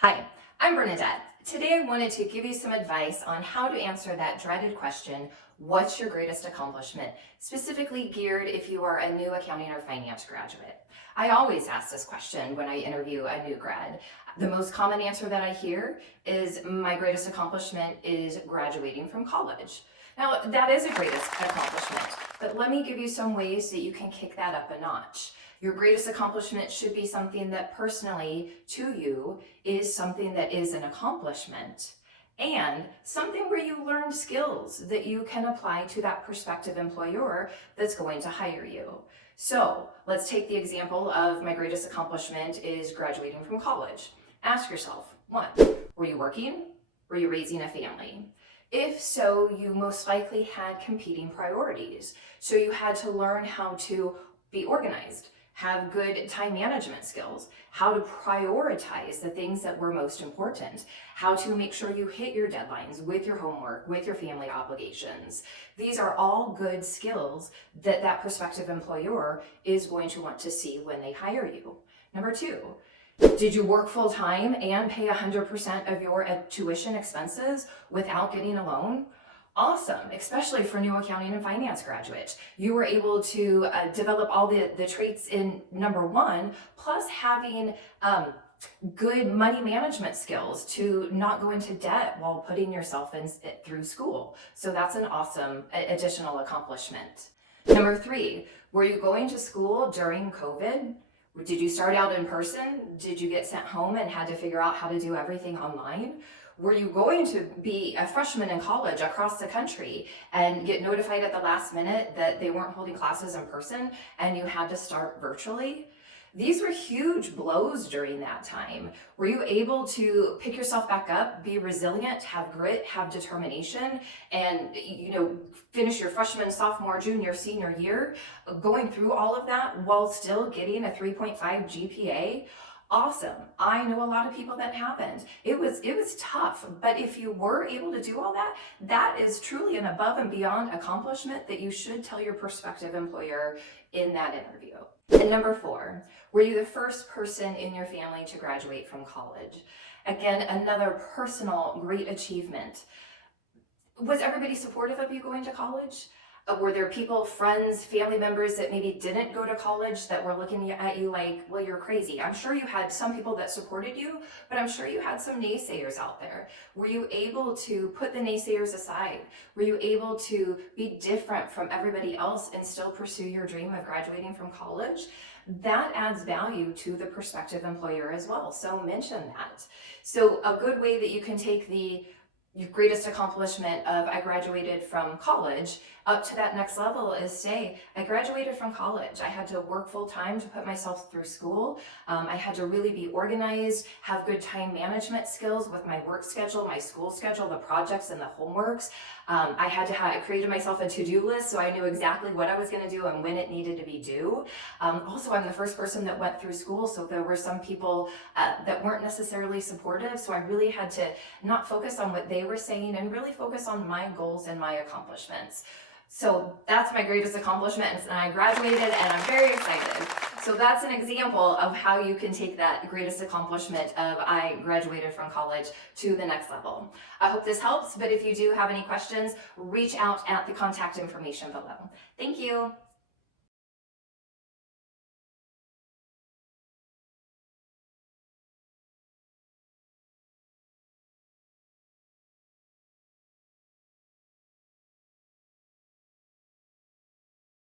Hi, I'm Bernadette. Today I wanted to give you some advice on how to answer that dreaded question, what's your greatest accomplishment? Specifically geared if you are a new accounting or finance graduate. I always ask this question when I interview a new grad. The most common answer that I hear is my greatest accomplishment is graduating from college. Now, that is a greatest accomplishment, but let me give you some ways that you can kick that up a notch. Your greatest accomplishment should be something that personally to you is something that is an accomplishment and something where you learned skills that you can apply to that prospective employer that's going to hire you. So let's take the example of my greatest accomplishment is graduating from college. Ask yourself, one, were you working? Were you raising a family? If so, you most likely had competing priorities. So you had to learn how to be organized, have good time management skills, how to prioritize the things that were most important, how to make sure you hit your deadlines with your homework, with your family obligations. These are all good skills that that prospective employer is going to want to see when they hire you. Number two, did you work full time and pay 100% of your tuition expenses without getting a loan? Awesome, especially for new accounting and finance graduates. You were able to develop all the traits in number one, plus having good money management skills to not go into debt while putting yourself through school. So that's an awesome additional accomplishment. Number three, were you going to school during COVID? Did you start out in person? Did you get sent home and had to figure out how to do everything online? Were you going to be a freshman in college across the country and get notified at the last minute that they weren't holding classes in person and you had to start virtually? These were huge blows during that time. Were you able to pick yourself back up, be resilient, have grit, have determination, and finish your freshman, sophomore, junior, senior year going through all of that while still getting a 3.5 GPA? Awesome. I know a lot of people that haven't. It was tough, but if you were able to do all that, that is truly an above and beyond accomplishment that you should tell your prospective employer in that interview. And number four, were you the first person in your family to graduate from college? Again, another personal great achievement. Was everybody supportive of you going to college? Were there people, friends, family members that maybe didn't go to college that were looking at you like, well, you're crazy? I'm sure you had some people that supported you, but I'm sure you had some naysayers out there. Were you able to put the naysayers aside? Were you able to be different from everybody else and still pursue your dream of graduating from college? That adds value to the prospective employer as well. So mention that. So a good way that you can take your greatest accomplishment of I graduated from college up to that next level is say, I graduated from college. I had to work full time to put myself through school. I had to really be organized, have good time management skills with my work schedule, my school schedule, the projects and the homeworks. I created myself a to-do list so I knew exactly what I was going to do and when it needed to be due. Also, I'm the first person that went through school, so there were some people that weren't necessarily supportive, so I really had to not focus on what they were saying and really focus on my goals and my accomplishments. So that's my greatest accomplishment, and I graduated and I'm very excited. So that's an example of how you can take that greatest accomplishment of I graduated from college to the next level. I hope this helps, but if you do have any questions, reach out at the contact information below. Thank you.